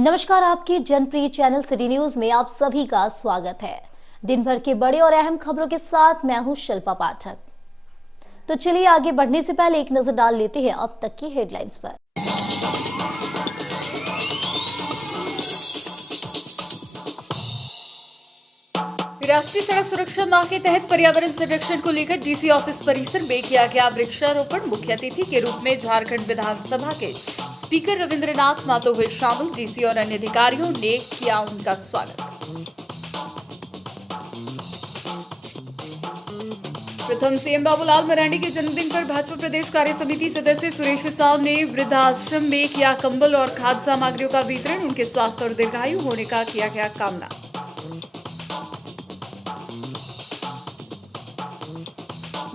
नमस्कार, आपके जनप्रिय channel city news में आप सभी का स्वागत है। दिन भर के बड़े और अहम खबरों के साथ मैं हूं शिल्पा पाठक। तो चलिए आगे बढ़ने से पहले एक नजर डाल लेते हैं अब तक की हेडलाइंस पर। राष्ट्रीय सड़क सुरक्षा माह के तहत पर्यावरण संरक्षण को लेकर डीसी ऑफिस परिसर में किया गया वृक्षारोपण। मुख्य अतिथि के रूप में झारखंड विधानसभा के स्पीकर रविंद्रनाथ महतो हुए शामिल। डीसी और अन्य अधिकारियों ने किया उनका स्वागत। प्रथम सीएम बाबूलाल मरांडी के जन्मदिन पर भाजपा प्रदेश कार्य समिति सदस्य सुरेश साव ने वृद्धाश्रम में किया कंबल और खाद्य सामग्रियों का वितरण। उनके स्वास्थ्य और दीर्घायु होने का किया गया कामना।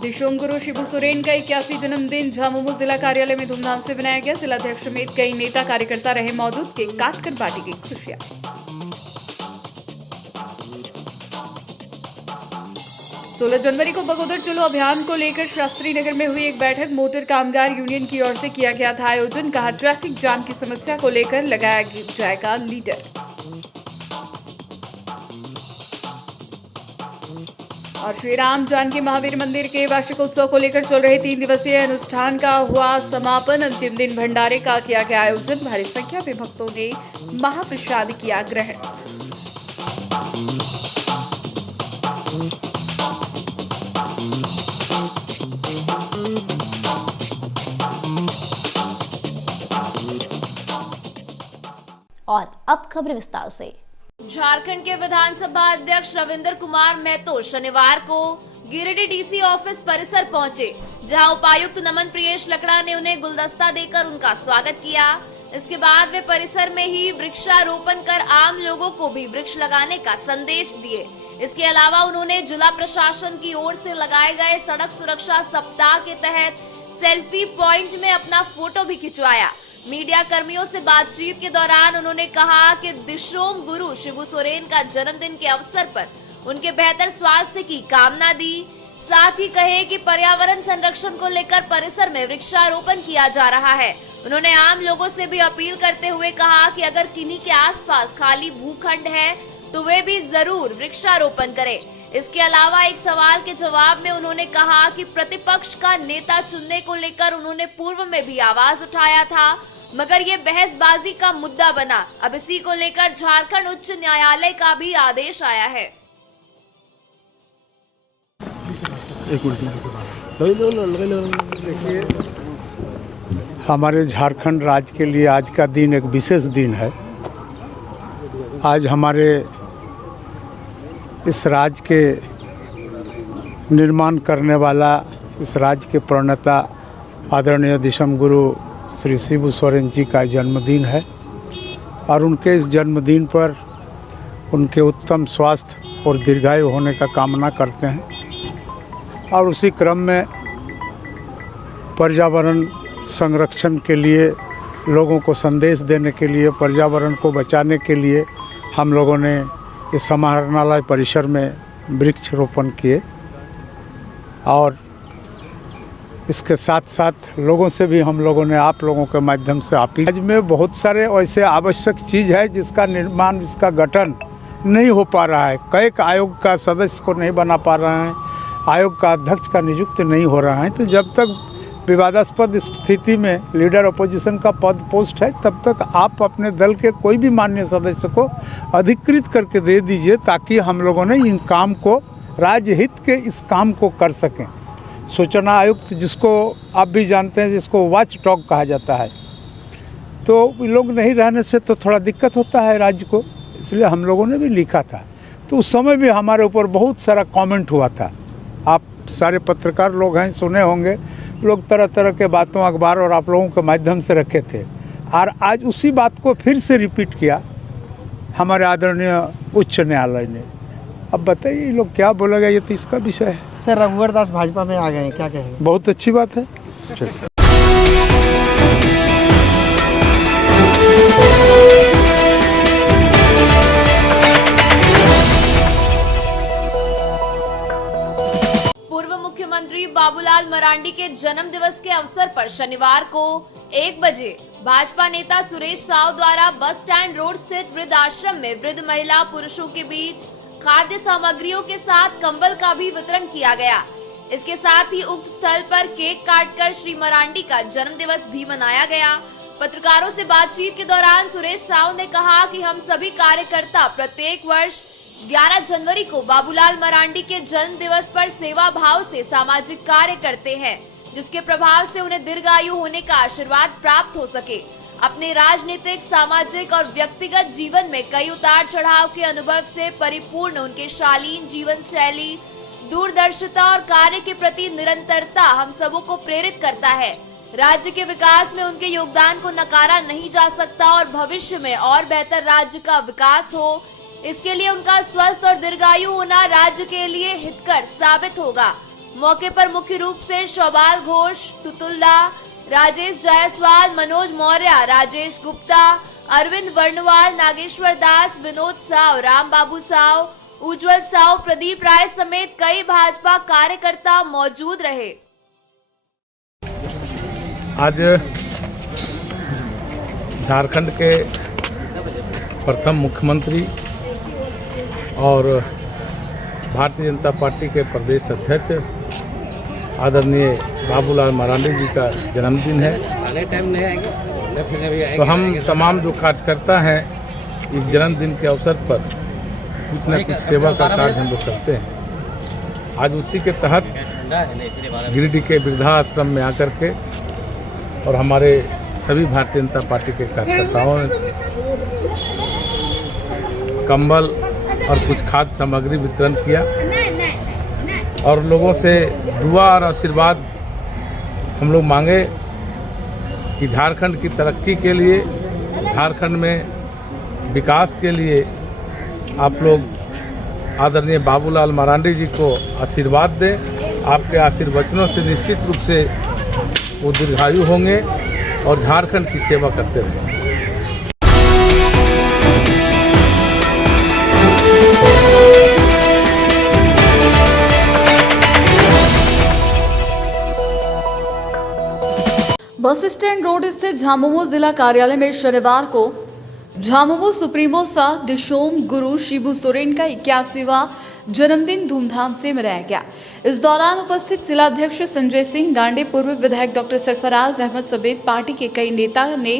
दिशोम गुरु शिबू सोरेन का 81 जन्मदिन झामुमो जिला कार्यालय में धूमधाम से मनाया गया। जिलाध्यक्ष समेत कई नेता कार्यकर्ता रहे मौजूद। केक काटकर बांटी गई खुशियां। 16 जनवरी को बगोदर चलो अभियान को लेकर शास्त्री नगर में हुई एक बैठक। मोटर कामगार यूनियन की ओर से किया गया था आयोजन। कहा ट्रैफिक जाम की समस्या को लेकर लगाया जाएगा लीडर। और श्री राम जानकी महावीर मंदिर के वार्षिक उत्सव को लेकर चल रहे 3 दिवसीय अनुष्ठान का हुआ समापन। अंतिम दिन भंडारे का किया गया आयोजन। भारी संख्या में भक्तों ने महाप्रसाद किया ग्रहण। और अब खबर विस्तार से। झारखंड के विधानसभा अध्यक्ष रविंद्र कुमार महतो शनिवार को गिरिडीह डीसी ऑफिस परिसर पहुंचे, जहां उपायुक्त नमन प्रियेश लकड़ा ने उन्हें गुलदस्ता देकर उनका स्वागत किया। इसके बाद वे परिसर में ही वृक्षारोपण कर आम लोगों को भी वृक्ष लगाने का संदेश दिए। इसके अलावा उन्होंने जिला प्रशासन की ओर से लगाए गए सड़क सुरक्षा सप्ताह के तहत सेल्फी पॉइंट में अपना फोटो भी खिंचवाया। मीडिया कर्मियों से बातचीत के दौरान उन्होंने कहा कि दिशोम गुरु शिबू सोरेन का जन्मदिन के अवसर पर उनके बेहतर स्वास्थ्य की कामना दी। साथ ही कहे कि पर्यावरण संरक्षण को लेकर परिसर में वृक्षारोपण किया जा रहा है। उन्होंने आम लोगों से भी अपील करते हुए कहा कि अगर किन्हीं के आसपास खाली भूखंड है तो वे भी जरूर वृक्षारोपण करें। इसके अलावा एक सवाल के जवाब में उन्होंने कहा कि प्रतिपक्ष का नेता चुनने को लेकर उन्होंने पूर्व में भी आवाज उठाया था, मगर ये बहसबाजी का मुद्दा बना। अब इसी को लेकर झारखंड उच्च न्यायालय का भी आदेश आया है। हमारे झारखंड राज्य के लिए आज का दिन एक विशेष दिन है। आज हमारे इस राज्य के निर्माण करने वाला, इस राज्य के प्रणेता आदरणीय दिशोम गुरु श्री शिबू सोरेन जी का जन्मदिन है और उनके इस जन्मदिन पर उनके उत्तम स्वास्थ्य और दीर्घायु होने का कामना करते हैं। और उसी क्रम में पर्यावरण संरक्षण के लिए, लोगों को संदेश देने के लिए, पर्यावरण को बचाने के लिए हम लोगों ने इस समाहरणालय परिसर में वृक्ष रोपण किए। और इसके साथ साथ लोगों से भी हम लोगों ने आप लोगों के माध्यम से अपील। आज में बहुत सारे ऐसे आवश्यक चीज़ है जिसका निर्माण, इसका गठन नहीं हो पा रहा है। कई आयोग का सदस्य को नहीं बना पा रहे हैं, आयोग का अध्यक्ष का नियुक्त नहीं हो रहा है। तो जब तक विवादास्पद स्थिति में लीडर अपोजिशन का पद पोस्ट है, तब तक आप अपने दल के कोई भी माननीय सदस्य को अधिकृत करके दे दीजिए, ताकि हम लोगों ने इन काम को, राज्य हित के इस काम को कर सकें। सूचना आयुक्त, जिसको आप भी जानते हैं, जिसको वॉच डॉग कहा जाता है, तो लोग नहीं रहने से तो थोड़ा दिक्कत होता है राज्य को, इसलिए हम लोगों ने भी लिखा था। तो उस समय भी हमारे ऊपर बहुत सारा कमेंट हुआ था। आप सारे पत्रकार लोग हैं, सुने होंगे, लोग तरह तरह के बातों अखबार और आप लोगों के माध्यम से रखे थे। और आज उसी बात को फिर से रिपीट किया हमारे आदरणीय उच्च न्यायालय ने। अब बताइए ये लोग क्या बोलेगा, ये तो इसका विषय है। सर, रघुवर दास भाजपा में आ गए हैं, क्या कहेंगे? बहुत अच्छी बात है। पूर्व मुख्यमंत्री बाबूलाल मरांडी के जन्म दिवस के अवसर पर शनिवार को 1 बजे भाजपा नेता सुरेश साव द्वारा बस स्टैंड रोड स्थित वृद्ध आश्रम में वृद्ध महिला पुरुषों के बीच खाद्य सामग्रियों के साथ कंबल का भी वितरण किया गया। इसके साथ ही उक्त स्थल पर केक काटकर श्री मरांडी का जन्म दिवस भी मनाया गया। पत्रकारों से बातचीत के दौरान सुरेश साव ने कहा कि हम सभी कार्यकर्ता प्रत्येक वर्ष 11 जनवरी को बाबूलाल मरांडी के जन्म दिवस पर सेवा भाव से सामाजिक कार्य करते हैं, जिसके प्रभाव से उन्हें दीर्घायु होने का आशीर्वाद प्राप्त हो सके। अपने राजनीतिक, सामाजिक और व्यक्तिगत जीवन में कई उतार चढ़ाव के अनुभव से परिपूर्ण उनके शालीन जीवन शैली, दूरदर्शिता और कार्य के प्रति निरंतरता हम सबों को प्रेरित करता है। राज्य के विकास में उनके योगदान को नकारा नहीं जा सकता और भविष्य में और बेहतर राज्य का विकास हो, इसके लिए उनका स्वस्थ और दीर्घायु होना राज्य के लिए हितकर साबित होगा। मौके पर मुख्य रूप से शोभाल घोष, तुतुल्ला, राजेश जायसवाल, मनोज मौर्य, राजेश गुप्ता, अरविंद वर्णवाल, नागेश्वर दास, विनोद साव, राम बाबू साव, उज्जवल साव, प्रदीप राय समेत कई भाजपा कार्यकर्ता मौजूद रहे। आज झारखंड के प्रथम मुख्यमंत्री और भारतीय जनता पार्टी के प्रदेश अध्यक्ष आदरणीय बाबूलाल मरांडी जी का जन्मदिन है। तो हम तमाम जो कार्यकर्ता हैं इस जन्मदिन के अवसर पर कुछ न कुछ सेवा का कार्य हम लोग करते हैं। आज उसी के तहत गिरिडीह के वृद्धाश्रम में आकर के और हमारे सभी भारतीय जनता पार्टी के कार्यकर्ताओं ने कंबल और कुछ खाद्य सामग्री वितरण किया और लोगों से दुआ और आशीर्वाद हम लोग मांगे कि झारखंड की तरक्की के लिए, झारखंड में विकास के लिए आप लोग आदरणीय बाबूलाल मरांडी जी को आशीर्वाद दें। आपके आशीर्वचनों से निश्चित रूप से वो दीर्घायु होंगे और झारखंड की सेवा करते रहेंगे। बस स्टैंड रोड स्थित झामुमो जिला कार्यालय में शनिवार को झामुमो सुप्रीमो सा दिशोम गुरु शिबू सोरेन का 81वां जन्मदिन धूमधाम से मनाया गया। इस दौरान उपस्थित जिलाध्यक्ष संजय सिंह गांडे, पूर्व विधायक डॉक्टर सरफराज अहमद समेत पार्टी के कई नेता ने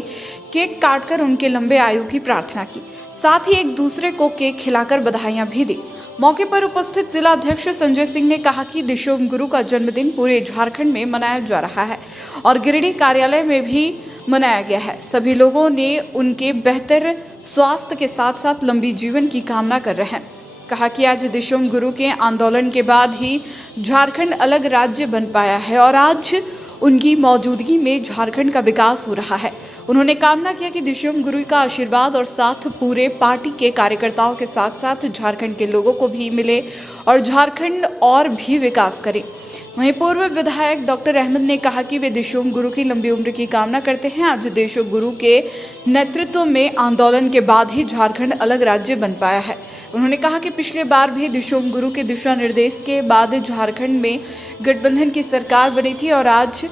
केक काटकर उनके लंबे आयु की प्रार्थना की, साथ ही एक दूसरे को केक खिलाकर बधाइयां भी दी। मौके पर उपस्थित जिलाध्यक्ष संजय सिंह ने कहा कि दिशोम गुरु का जन्मदिन पूरे झारखंड में मनाया जा रहा है और गिरिडीह कार्यालय में भी मनाया गया है। सभी लोगों ने उनके बेहतर स्वास्थ्य के साथ साथ लंबी जीवन की कामना कर रहे हैं। कहा कि आज दिशोम गुरु के आंदोलन के बाद ही झारखंड अलग राज्य बन पाया है और आज उनकी मौजूदगी में झारखंड का विकास हो रहा है। उन्होंने कामना किया कि दिशोम गुरु का आशीर्वाद और साथ पूरे पार्टी के कार्यकर्ताओं के साथ साथ झारखंड के लोगों को भी मिले और झारखंड और भी विकास करे। वहीं पूर्व विधायक डॉक्टर अहमद ने कहा कि वे दिशोम गुरु की लंबी उम्र की कामना करते हैं। आज दिशोम गुरु के नेतृत्व में आंदोलन के बाद ही झारखंड अलग राज्य बन पाया है। उन्होंने कहा कि पिछले बार भी दिशोम गुरु के दिशा निर्देश के बाद झारखंड में गठबंधन की सरकार बनी थी और आज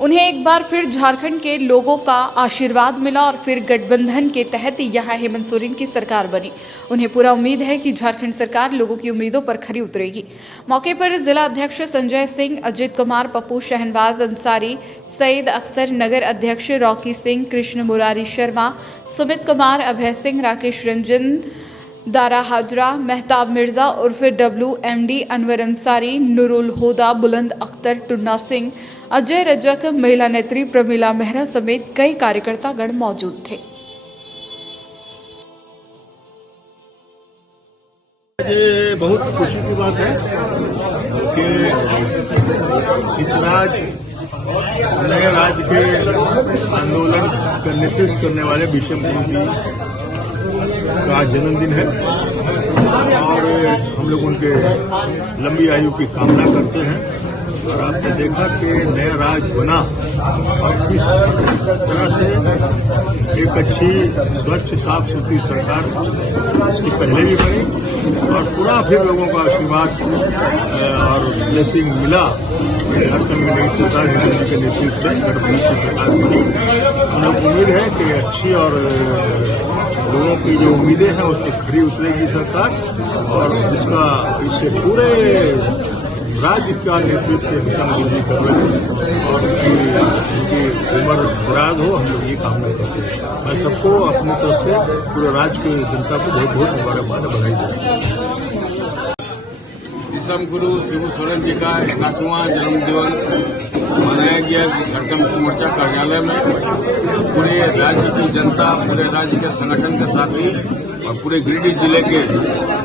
उन्हें एक बार फिर झारखंड के लोगों का आशीर्वाद मिला और फिर गठबंधन के तहत यहाँ हेमंत सोरेन की सरकार बनी। उन्हें पूरा उम्मीद है कि झारखंड सरकार लोगों की उम्मीदों पर खरी उतरेगी। मौके पर जिला अध्यक्ष संजय सिंह, अजित कुमार, पप्पू, शहनवाज अंसारी, सईद अख्तर, नगर अध्यक्ष रॉकी सिंह, कृष्ण मुरारी शर्मा, सुमित कुमार, अभय सिंह, राकेश रंजन, दारा हाजरा, मेहताब मिर्जा उर्फ WMD, अनवर अंसारी, नुरुल होदा, बुलंद अख्तर, टुन्ना सिंह, अजय रजक, महिला नेत्री प्रमिला मेहरा समेत कई कार्यकर्ता गण मौजूद थे। ये बहुत खुशी की बात है कि इस नए राज्य के आंदोलन का नेतृत्व करने वाले दिशोम गुरु का जन्मदिन है और हम लोग उनके लंबी आयु की कामना करते हैं और आपने देखा कि नया राज बना और किस तरह से एक अच्छी स्वच्छ साफ सुथरी सरकार इसकी पहले भी बनी और पूरा फिर लोगों का आशीर्वाद और ब्लेसिंग मिला। झारखंड में नई सरकार हिंदू के नेतृत्व में गठबंधन की सरकार बनी। हमें उम्मीद है कि अच्छी और लोगों की जो उम्मीदें हैं उससे खरी उतरेगी सरकार और इससे पूरे राज्य का नेतृत्व हिंदू जी कर रहे हैं और उनकी उम्र दराज हो, हम लोग ये कामना करते हैं। मैं सबको अपनी तरफ से पूरे राज्य की जनता को बहुत बहुत मुबारकबाद बधाई देता हूँ। विश्व गुरु शिबू सोरेन जी का 81वां जन्मदिवस मनाया गया झारखंड मुक्ति मोर्चा कार्यालय में। पूरे राज्य की जनता, पूरे राज्य के संगठन के साथी और पूरे गिरिडीह जिले के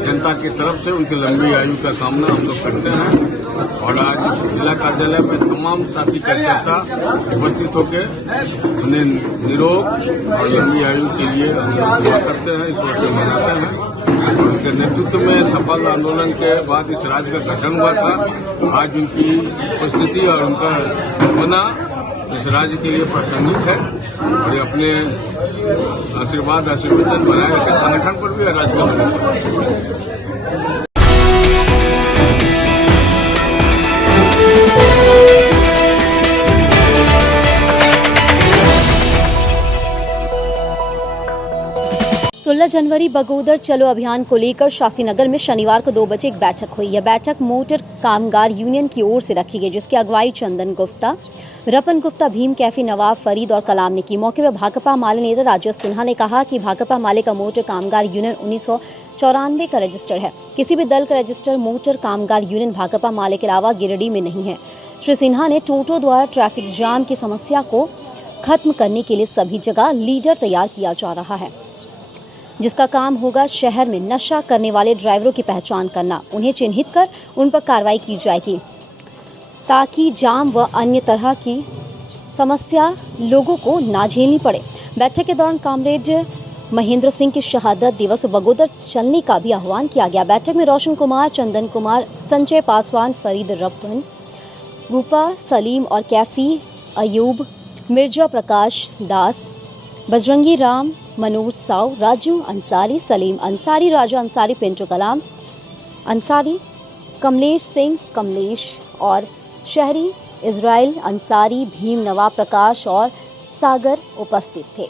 जनता की तरफ से उनकी लंबी आयु का कामना हम लोग करते हैं। और आज जिला कार्यालय में तमाम साथी कार्यकर्ता उपस्थित होकर उन्हें निरोग और लंबी आयु के लिए हम लोग दुआ करते हैं, ईश्वर से मनाते हैं। उनके नेतृत्व में सफल आंदोलन के बाद इस राज्य का गठन हुआ था। आज उनकी उपस्थिति और उनका होना इस राज्य के लिए प्रासंगिक है और ये अपने आशीर्वाद बनाए रखे संगठन पर भी और राज्य पर। जनवरी बगोदर चलो अभियान को लेकर शास्त्रीनगर में शनिवार को 2 बजे एक बैठक हुई। यह बैठक मोटर कामगार यूनियन की ओर से रखी गई, जिसकी अगुवाई चंदन गुप्ता, रपन गुप्ता, भीम कैफी, नवाब फरीद और कलाम ने की। मौके पर भाकपा माले नेता राजेश सिन्हा ने कहा कि भाकपा माले का मोटर कामगार यूनियन 1994 का रजिस्टर है। किसी भी दल का रजिस्टर मोटर कामगार यूनियन भाकपा माले के अलावा गिरिडीह में नहीं है। श्री सिन्हा ने टोटो द्वारा ट्रैफिक जाम की समस्या को खत्म करने के लिए सभी जगह लीडर तैयार किया जा रहा है, जिसका काम होगा शहर में नशा करने वाले ड्राइवरों की पहचान करना, उन्हें चिन्हित कर उन पर कार्रवाई की जाएगी ताकि जाम व अन्य तरह की समस्या लोगों को ना झेलनी पड़े। बैठक के दौरान कॉमरेड महेंद्र सिंह की शहादत दिवस बगोदर चलने का भी आह्वान किया गया। बैठक में रोशन कुमार, चंदन कुमार, संजय पासवान, फरीद रपन, गुपा, सलीम और कैफी, अयूब, मिर्जा प्रकाश दास, बजरंगी राम, मनोज साव, राजू अंसारी, सलीम अंसारी, राजा अंसारी, पिंटू कलाम अंसारी, कमलेश सिंह कमलेश और शहरी इजराइल अंसारी, भीम, नवाब प्रकाश और सागर उपस्थित थे।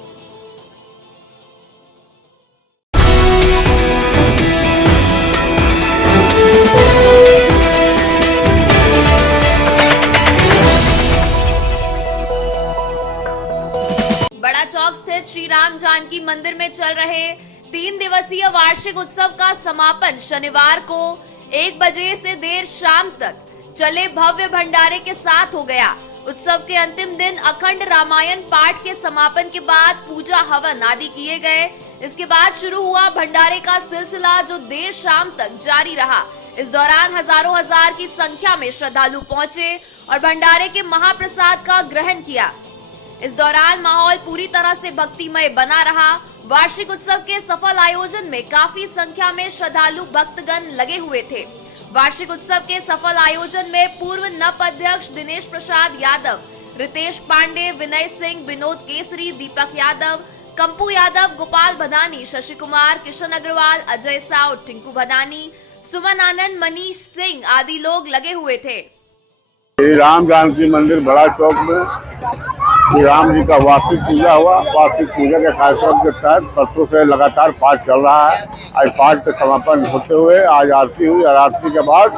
बड़ा चौक स्थित श्री राम जानकी मंदिर में चल रहे 3 दिवसीय वार्षिक उत्सव का समापन शनिवार को 1 बजे से देर शाम तक चले भव्य भंडारे के साथ हो गया। उत्सव के अंतिम दिन अखंड रामायण पाठ के समापन के बाद पूजा हवन आदि किए गए। इसके बाद शुरू हुआ भंडारे का सिलसिला, जो देर शाम तक जारी रहा। इस दौरान हजारों हजार की संख्या में श्रद्धालु पहुंचे और भंडारे के महाप्रसाद का ग्रहण किया। इस दौरान माहौल पूरी तरह से भक्तिमय बना रहा। वार्षिक उत्सव के सफल आयोजन में काफी संख्या में श्रद्धालु भक्तगण लगे हुए थे। वार्षिक उत्सव के सफल आयोजन में पूर्व नप अध्यक्ष दिनेश प्रसाद यादव, रितेश पांडे, विनय सिंह, विनोद केसरी, दीपक यादव, कंपू यादव, गोपाल भदानी, शशि कुमार, किशन अग्रवाल, अजय साव, टिंकू भदानी, सुमन आनंद, मनीष सिंह आदि लोग लगे हुए थे। श्री राम जानकी मंदिर बड़ा चौक में श्री राम जी का वार्षिक पूजा हुआ। वार्षिक पूजा के कार्यक्रम के तहत परसों से लगातार पाठ चल रहा है। आज पाठ के समापन होते हुए आज आरती हुई और आरती के बाद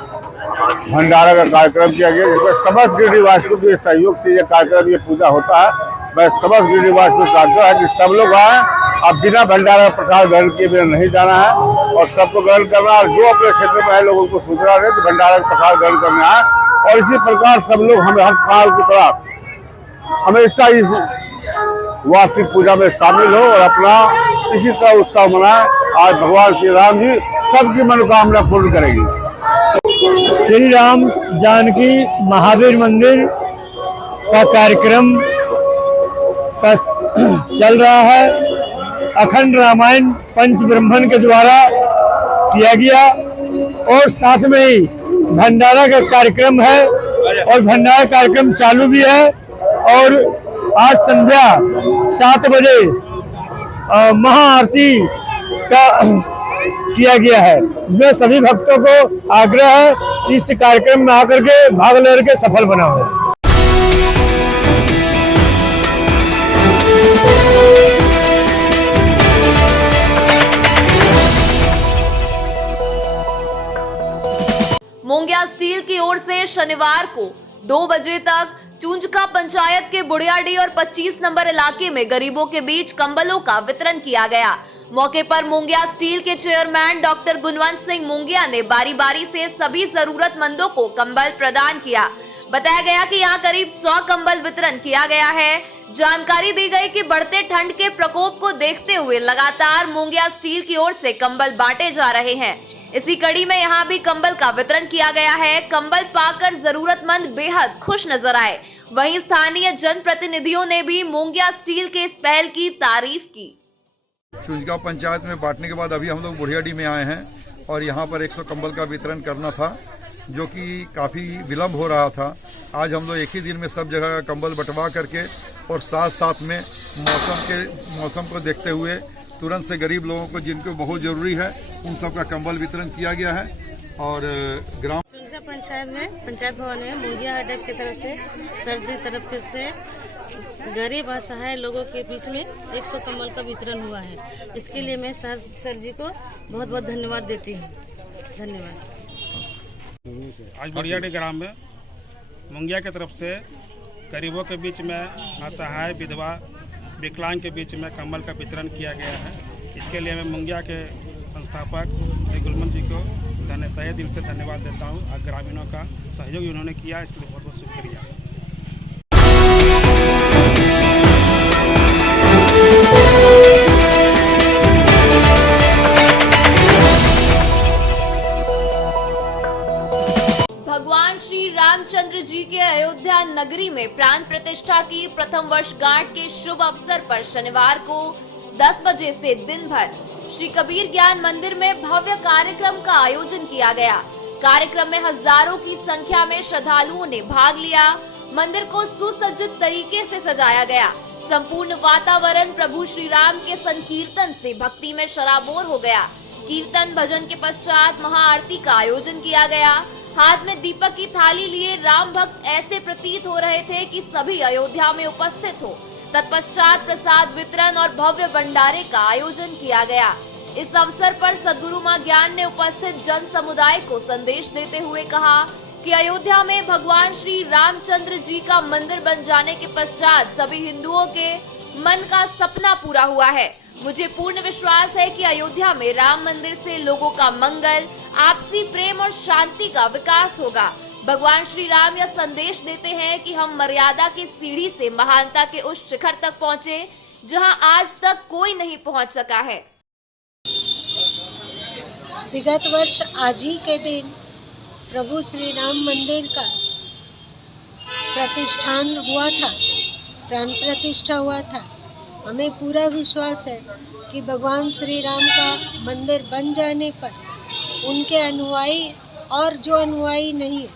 भंडारा का कार्यक्रम किया गया, जिसमें समस्त गिरिडीहवासियों के सहयोग से ये कार्यक्रम, ये पूजा होता है। मैं समस्त गिरिडीहवासियों का आग्रह है कि सब लोग आए। अब बिना भंडारा प्रसाद ग्रहण किए बिना नहीं जाना है और सबको ग्रहण करना है। जो अपने क्षेत्र में है लोगों को सूचना दे कि भंडारा का प्रसाद ग्रहण करना है। और इसी प्रकार सब लोग हमें हर साल की तरह हमेशा इस वार्षिक पूजा में शामिल हो और अपना इसी तरह उत्सव मनाए। आज भगवान श्री राम जी सबकी मनोकामना पूर्ण करेंगे। श्री राम जानकी महावीर मंदिर का कार्यक्रम का चल रहा है। अखंड रामायण पंच ब्रह्मण के द्वारा किया गया और साथ में ही भंडारा का कार्यक्रम है और भंडारा कार्यक्रम चालू भी है। और आज संध्या 7 बजे महाआरती का किया गया है। इसमें सभी भक्तों को आग्रह है इस कार्यक्रम में आकर के भाग लेकर के सफल बनाओ। मुंगिया स्टील की ओर से शनिवार को 2 बजे तक चुंचका पंचायत के बुढ़ियाडी और 25 नंबर इलाके में गरीबों के बीच कंबलों का वितरण किया गया। मौके पर मुंगिया स्टील के चेयरमैन डॉक्टर गुणवंत सिंह मुंगिया ने बारी बारी से सभी जरूरतमंदों को कंबल प्रदान किया। बताया गया कि यहाँ करीब 100 कंबल वितरण किया गया है। जानकारी दी गई कि बढ़ते ठंड के प्रकोप को देखते हुए लगातार मुंगिया स्टील की ओर से कंबल बांटे जा रहे हैं। इसी कड़ी में यहाँ भी कंबल का वितरण किया गया है। कंबल पाकर जरूरतमंद बेहद खुश नजर आए। वहीं स्थानीय जनप्रतिनिधियों ने भी मुंगिया स्टील के इस पहल की तारीफ की। चुंचगा पंचायत में बांटने के बाद अभी हम लोग बुढ़ियाडी में आए हैं और यहाँ पर 100 कंबल का वितरण करना था, जो कि काफ़ी विलम्ब हो रहा था। आज हम लोग एक ही दिन में सब जगह का कंबल बंटवा करके और साथ साथ में मौसम को देखते हुए तुरंत से गरीब लोगों को जिनको बहुत ज़रूरी है उन सब का कंबल वितरण किया गया है। और ग्राम चुंचगा पंचायत में पंचायत भवन में मुंगिया हडक की तरफ से सरजी तरफ से गरीब असहाय लोगों के बीच में 100 कंबल का वितरण हुआ है। इसके लिए मैं सर जी को बहुत बहुत धन्यवाद देती हूँ। धन्यवाद। आज बुढ़ियाडी ग्राम में मुंगिया की तरफ से गरीबों के बीच में असहाय विधवा विकलांग के बीच में कंबल का वितरण किया गया है। इसके लिए मैं मुंगिया के संस्थापक श्री गुणवंत जी को तहे दिल से धन्यवाद देता हूँ और ग्रामीणों का सहयोग उन्होंने किया, इसके लिए बहुत बहुत शुक्रिया। भगवान श्री रामचंद्र जी के अयोध्या नगरी में प्राण प्रतिष्ठा की प्रथम वर्षगांठ के शुभ अवसर पर शनिवार को 10 बजे से दिन भर श्री कबीर ज्ञान मंदिर में भव्य कार्यक्रम का आयोजन किया गया। कार्यक्रम में हजारों की संख्या में श्रद्धालुओं ने भाग लिया। मंदिर को सुसज्जित तरीके से सजाया गया। संपूर्ण वातावरण प्रभु श्री राम के संकीर्तन से भक्ति में शराबोर हो गया। कीर्तन भजन के पश्चात महाआरती का आयोजन किया गया। हाथ में दीपक की थाली लिए राम भक्त ऐसे प्रतीत हो रहे थे कि सभी अयोध्या में उपस्थित हो। तत्पश्चात प्रसाद वितरण और भव्य भंडारे का आयोजन किया गया। इस अवसर पर सद्गुरु मां ज्ञान ने उपस्थित जन समुदाय को संदेश देते हुए कहा कि अयोध्या में भगवान श्री रामचंद्र जी का मंदिर बन जाने के पश्चात सभी हिंदुओं के मन का सपना पूरा हुआ है। मुझे पूर्ण विश्वास है कि अयोध्या में राम मंदिर से लोगों का मंगल, आपसी प्रेम और शांति का विकास होगा। भगवान श्री राम यह संदेश देते हैं कि हम मर्यादा की सीढ़ी से महानता के उस शिखर तक पहुंचे जहां आज तक कोई नहीं पहुंच सका है। विगत वर्ष आज ही के दिन प्रभु श्री राम मंदिर का प्रतिष्ठान हुआ था, प्राण प्रतिष्ठा हुआ था। हमें पूरा विश्वास है कि भगवान श्री राम का मंदिर बन जाने पर उनके अनुयायी और जो अनुयायी नहीं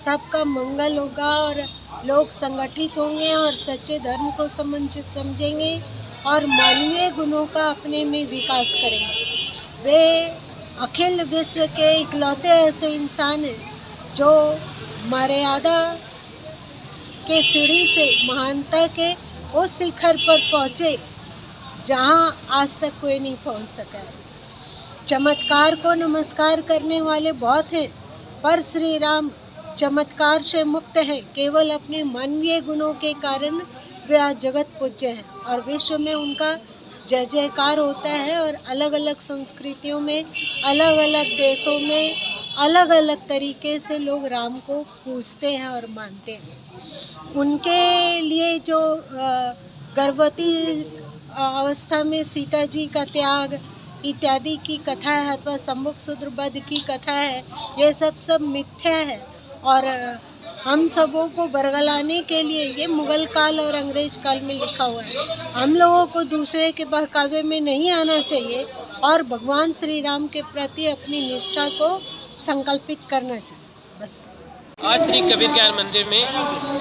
सबका मंगल होगा और लोग संगठित होंगे और सच्चे धर्म को समझेंगे और मानवीय गुणों का अपने में विकास करेंगे। वे अखिल विश्व के इकलौते ऐसे इंसान हैं जो मर्यादा के सीढ़ी से महानता के उस शिखर पर पहुँचे जहाँ आज तक कोई नहीं पहुँच सका है। चमत्कार को नमस्कार करने वाले बहुत हैं, पर श्री राम चमत्कार से मुक्त है। केवल अपने मानवीय गुणों के कारण वे आज जगत पूज्य हैं और विश्व में उनका जय जयकार होता है। और अलग अलग संस्कृतियों में, अलग अलग देशों में अलग अलग तरीके से लोग राम को पूजते हैं और मानते हैं। उनके लिए जो गर्भवती अवस्था में सीता जी का त्याग इत्यादि की कथा है अथवा सम्मुख शूद्रवध की कथा है, ये सब मिथ्या है। और हम सबों को बरगलाने के लिए ये मुगल काल और अंग्रेज काल में लिखा हुआ है। हम लोगों को दूसरे के बहकावे में नहीं आना चाहिए और भगवान श्री राम के प्रति अपनी निष्ठा को संकल्पित करना चाहिए। बस। आज श्री कबीर ज्ञान मंदिर में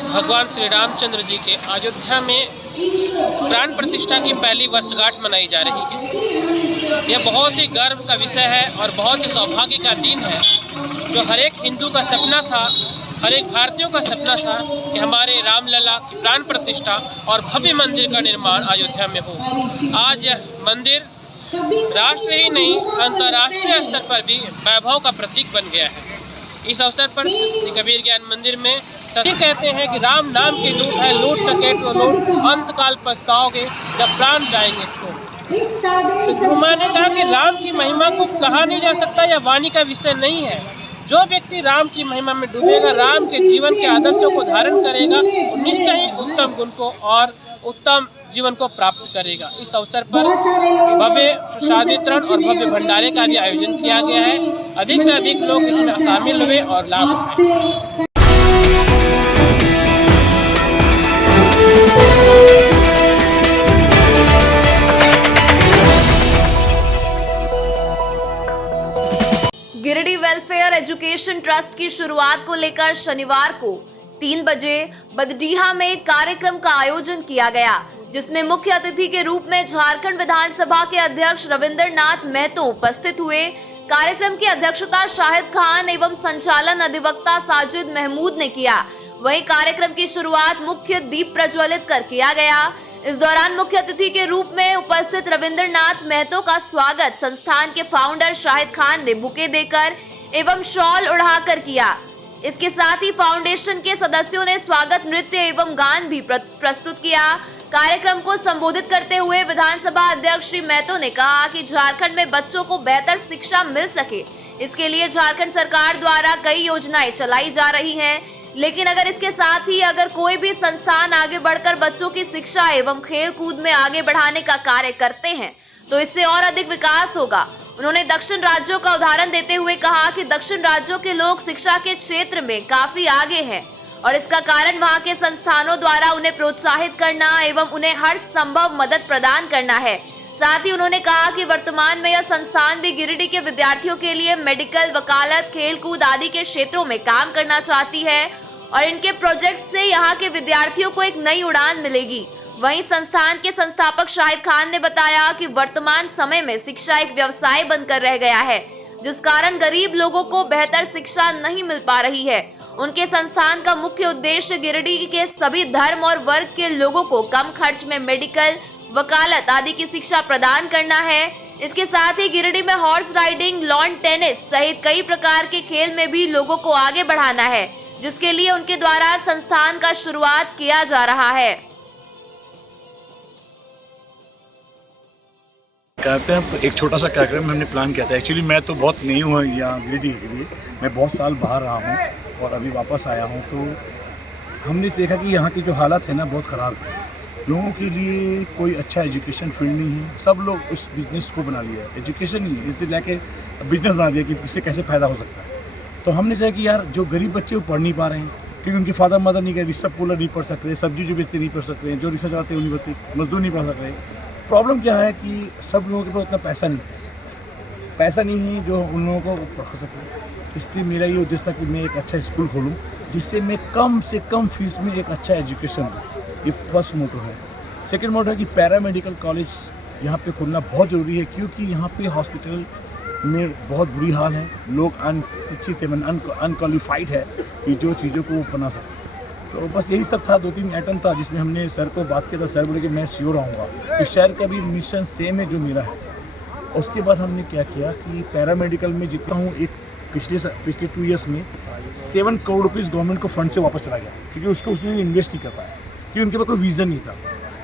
भगवान श्री रामचंद्र जी के अयोध्या में प्राण प्रतिष्ठा की पहली वर्षगांठ मनाई जा रही है। यह बहुत ही गर्व का विषय है और बहुत ही सौभाग्य का दिन है, जो हर एक हिंदू का सपना था, हर एक भारतीयों का सपना था कि हमारे रामलला की प्राण प्रतिष्ठा और भव्य मंदिर का निर्माण अयोध्या में हो। आज यह मंदिर राष्ट्र ही नहीं अंतर्राष्ट्रीय स्तर पर भी वैभव का प्रतीक बन गया है। इस अवसर पर श्री कबीर ज्ञान मंदिर में सभी कहते हैं कि राम नाम की लूट है, लूट सके तो लूट, अंतकाल पछताओगे जब प्राण जाएंगे छोड़। मैंने कहा कि राम की महिमा को कहा नहीं जा सकता, यह वाणी का विषय नहीं है। जो व्यक्ति राम की महिमा में डूबेगा, राम के जीवन के आदर्शों को धारण करेगा, निश्चय ही उत्तम गुण को और उत्तम जीवन को प्राप्त करेगा। इस अवसर पर भव्य प्रसाद वितरण और भव्य भंडारे का भी आयोजन किया गया है। अधिक से अधिक लोग इसमें शामिल हुए और लाभ उठाए। गिरिडीह वेलफेयर एजुकेशन ट्रस्ट की शुरुआत को लेकर शनिवार को 3 बजे बदडीहा में एक कार्यक्रम का आयोजन किया गया, जिसमें मुख्य अतिथि के रूप में झारखंड विधानसभा के अध्यक्ष रविंद्रनाथ महतो उपस्थित हुए। कार्यक्रम की अध्यक्षता शाहिद खान एवं संचालन अधिवक्ता साजिद महमूद ने किया। वहीं कार्यक्रम की शुरुआत मुख्य दीप प्रज्वलित कर किया गया। इस दौरान मुख्य अतिथि के रूप में उपस्थित रविंद्रनाथ महतो का स्वागत संस्थान के फाउंडर शाहिद खान ने बुके देकर एवं शॉल उड़ाकर किया। इसके साथ ही फाउंडेशन के सदस्यों ने स्वागत नृत्य एवं गान भी प्रस्तुत किया। कार्यक्रम को संबोधित करते हुए विधानसभा अध्यक्ष श्री महतो ने कहा कि झारखंड में बच्चों को बेहतर शिक्षा मिल सके, इसके लिए झारखंड सरकार द्वारा कई योजनाएं चलाई जा रही हैं। लेकिन अगर इसके साथ ही अगर कोई भी संस्थान आगे बढ़कर बच्चों की शिक्षा एवं खेल कूद में आगे बढ़ाने का कार्य करते हैं तो इससे और अधिक विकास होगा। उन्होंने दक्षिण राज्यों का उदाहरण देते हुए कहा कि दक्षिण राज्यों के लोग शिक्षा के क्षेत्र में काफी आगे हैं और इसका कारण वहां के संस्थानों द्वारा उन्हें प्रोत्साहित करना एवं उन्हें हर संभव मदद प्रदान करना है। साथ ही उन्होंने कहा कि वर्तमान में यह संस्थान भी गिरिडीह के विद्यार्थियों के लिए मेडिकल, वकालत, खेलकूद आदि के क्षेत्रों में काम करना चाहती है और इनके प्रोजेक्ट से यहाँ के विद्यार्थियों को एक नई उड़ान मिलेगी। वहीं संस्थान के संस्थापक शाहिद खान ने बताया कि वर्तमान समय में शिक्षा एक व्यवसाय बनकर रह गया है, जिस कारण गरीब लोगों को बेहतर शिक्षा नहीं मिल पा रही है। उनके संस्थान का मुख्य उद्देश्य गिरिडीह के सभी धर्म और वर्ग के लोगों को कम खर्च में मेडिकल, वकालत आदि की शिक्षा प्रदान करना है। इसके साथ ही गिरिडीह में हॉर्स राइडिंग, लॉन टेनिस सहित कई प्रकार के खेल में भी लोगों को आगे बढ़ाना है, जिसके लिए उनके द्वारा संस्थान का शुरुआत किया जा रहा है। एक छोटा सा कार्यक्रम हमने प्लान किया था। एक्चुअली मैं तो बहुत नहीं हूँ यहाँ गिरिडीह के लिए, मैं बहुत साल बाहर रहा हूँ और अभी वापस आया हूँ। तो हमने देखा कि यहाँ की जो हालत है ना बहुत ख़राब है। लोगों के लिए कोई अच्छा एजुकेशन फील्ड नहीं है, सब लोग उस बिजनेस को बना लिया है। एजुकेशन ही है, इसे लेके बिजनेस बना दिया कि इससे कैसे फ़ायदा हो सकता है। तो हमने सोचा कि यार जो गरीब बच्चे वो पढ़ नहीं पा रहे हैं क्योंकि उनके फादर मदर नहीं कर, रिक्शा पुलर नहीं पढ़ सकते, सब्जी जो बेचते नहीं पढ़ सकते हैं, जो रिक्शा चलाते हैं उन्हीं बच्चे मजदूर नहीं पढ़ सक रहे। प्रॉब्लम क्या है कि सब लोगों के पास उतना पैसा नहीं है जो उन लोगों को पढ़ा सके। इसलिए मेरा ये उद्देश्य था कि मैं एक अच्छा स्कूल खोलूँ जिससे मैं कम से कम फीस में एक अच्छा एजुकेशन दूँ। ये फर्स्ट मोटो है। सेकेंड मोटो है कि पैरामेडिकल कॉलेज यहाँ पे खोलना बहुत ज़रूरी है क्योंकि यहाँ पे हॉस्पिटल में बहुत बुरी हाल है। लोग अनशिक्षित है, अनक्वालिफाइड है कि जो चीज़ों को वो बना सके। तो बस यही सब था, 2-3 आइटम था जिसमें हमने सर को बात किया था। सर बोले कि मैं श्योर रहूँगा कि शहर का भी मिशन सेम है जो मेरा है। उसके बाद हमने क्या किया कि पैरामेडिकल में जितना हूँ एक पिछले 2 ईयर्स में 7 करोड़ रुपीज़ गवर्नमेंट को फंड से वापस चला गया क्योंकि उसने इन्वेस्ट नहीं कर पाया क्योंकि उनके पास कोई विज़न नहीं था।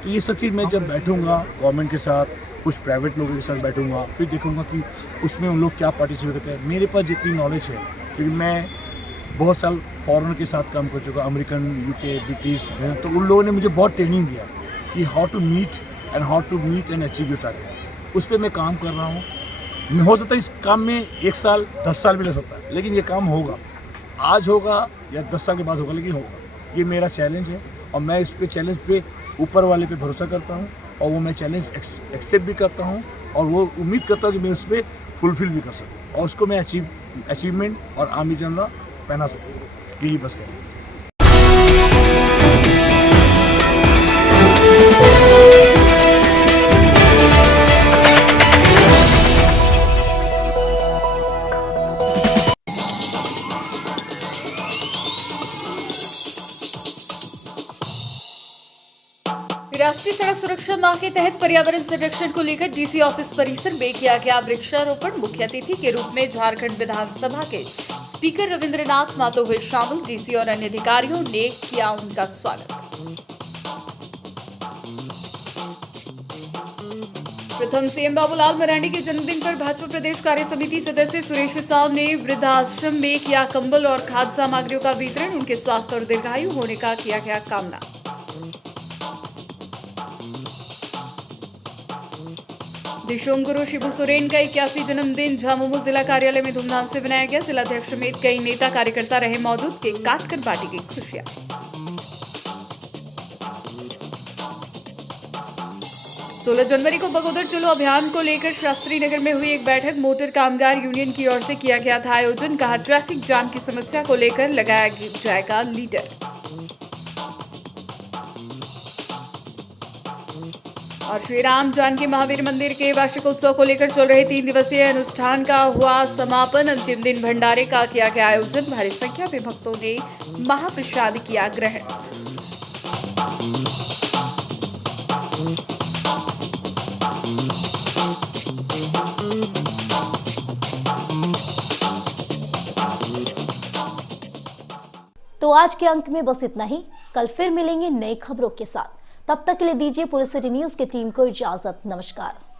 तो ये सब चीज़ मैं जब बैठूँगा गवर्नमेंट के साथ, कुछ प्राइवेट लोगों के साथ बैठूँगा, फिर देखूँगा कि उसमें उन लोग क्या पार्टिसिपेट करते हैं। मेरे पास जितनी नॉलेज है क्योंकि मैं बहुत साल फॉरेनर के साथ काम कर चुका, अमेरिकन, यूके, ब्रिटिश, तो उन लोगों ने मुझे बहुत ट्रेनिंग दिया कि how to meet and achieve your target. उस पर मैं काम कर रहा हूँ। हो सकता है इस काम में 1 साल 10 साल भी लग सकता है, लेकिन ये काम होगा, आज होगा या 10 साल के बाद होगा, लेकिन होगा। ये मेरा चैलेंज है और मैं इस पे चैलेंज पे ऊपर वाले पे भरोसा करता हूँ और वो मैं चैलेंज एक्सेप्ट भी करता हूँ और वो उम्मीद करता हूँ कि मैं उस पर फुलफिल भी कर सकूँ और उसको मैं अचीवमेंट और आमी जनरा पहना सकें, यही बस करें। राष्ट्रीय सड़क सुरक्षा माह के तहत पर्यावरण संरक्षण को लेकर डीसी ऑफिस परिसर में किया गया वृक्षारोपण। मुख्य अतिथि के रूप में झारखंड विधानसभा के स्पीकर रविंद्रनाथ मातो हुए शामिल। डीसी और अन्य अधिकारियों ने किया उनका स्वागत। प्रथम सीएम बाबूलाल मरांडी के जन्मदिन पर भाजपा प्रदेश कार्य समिति सदस्य सुरेश साव ने वृद्धाश्रम में किया कंबल और खाद्य सामग्रियों का वितरण। उनके स्वास्थ्य और दीर्घायु होने का किया गया कामना। दिशोम गुरु शिबू सोरेन का 81 जन्मदिन झामुमो जिला कार्यालय में धूमधाम से मनाया गया। जिलाध्यक्ष समेत कई नेता कार्यकर्ता रहे मौजूद। केक काटकर बांटी गई खुशियां। 16 जनवरी को बगोदर चलो अभियान को लेकर शास्त्री नगर में हुई एक बैठक। मोटर कामगार यूनियन की ओर से किया गया था आयोजन। कहा ट्रैफिक जाम की समस्या को लेकर लगाया जाएगा लीडर। और श्री राम जानकी महावीर मंदिर के वार्षिकोत्सव को लेकर चल रहे 3 दिवसीय अनुष्ठान का हुआ समापन। अंतिम दिन भंडारे का किया गया आयोजन। भारी संख्या में भक्तों ने महाप्रसाद किया ग्रहण। तो आज के अंक में बस इतना ही। कल फिर मिलेंगे नई खबरों के साथ। तब तक के लिए दीजिए पूरे सिटी न्यूज की टीम को इजाजत। नमस्कार।